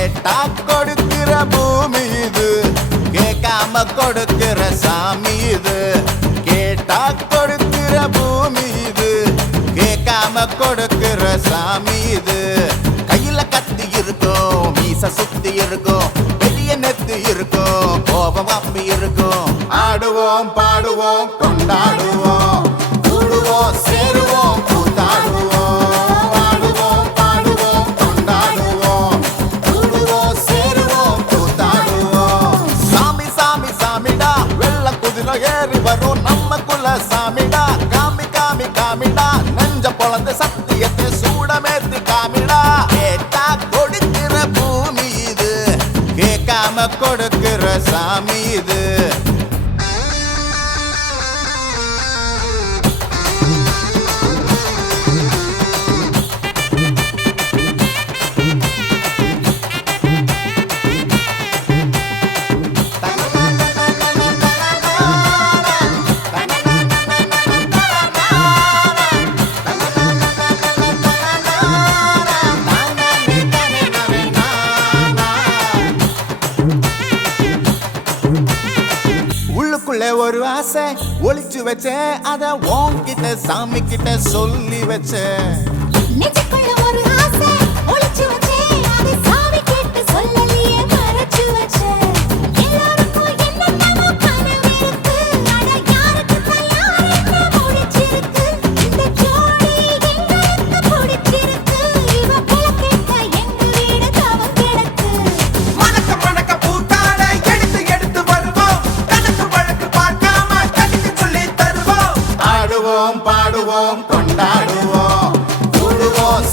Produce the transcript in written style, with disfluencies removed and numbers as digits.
கேட்டா கொடுக்கிற பூமி இது, கேட்காம கொடுக்கிற சாமி இது. கேட்டா கொடுக்கிற பூமி இது, கேட்காம கொடுக்கிற சாமி இது. கையில கத்தி இருக்கும், மீச சுத்தி இருக்கும், பெரிய நெத்து இருக்கும், கோபம் அப்பி இருக்கும். ஆடுவோம் பாடுவோம் கொண்டாடுவோம், கூடுவோம் சேருவோம் கூத்தாடுவோம். ஆடுவோம் பாடுவோம் கொண்டாடுவோம், கூடுவோம் சேருவோம் கூத்தாடுவோம். சாமி சாமி சாமிடா, வெள்ள குதிரை ஏறி வரும் நம்ம குல சாமிடா. காமி காமி காமிடா, நெஞ்ச பொழந்து சத்தியத்தை சூடமேத்தி காமிடா. கேட்டா கொடுக்கிற பூமி இது, கேட்காம கொடுக்கிற சாமி இது. உள்ளுக்குள்ள ஒரு ஆசை ஒளிச்சு வச்சேன், அத உன்கிட்ட சாமி கிட்ட சொல்லி வச்சேன். நெஞ்சுக்குள்ள ஒரு ஆசை ஒளிச்சு வச்சேன், அதை சாமி கிட்ட சொல்லலையே மறைச்சு வச்சேன். எல்லாருக்கும் என்னென்னமோ கனவு இருக்கு, ஆனா யாருக்கு தான் என்ன முடிச்சிருக்கு. இந்த ஜோடி எங்களுக்கு பிடிச்சிருக்கு, இவ போல கேட்க எங்க வீடு தவம் கிடக்கு. மணக்க மணக்க பூத்தாட எடுத்து எடுத்து வருவோம், கணக்கு வழக்கு பார்க்காம கணித்து சொல்லி தருவோம். ஆடுவோம் பாடுவோம் கொண்டாடுவோம், கூடுவோம்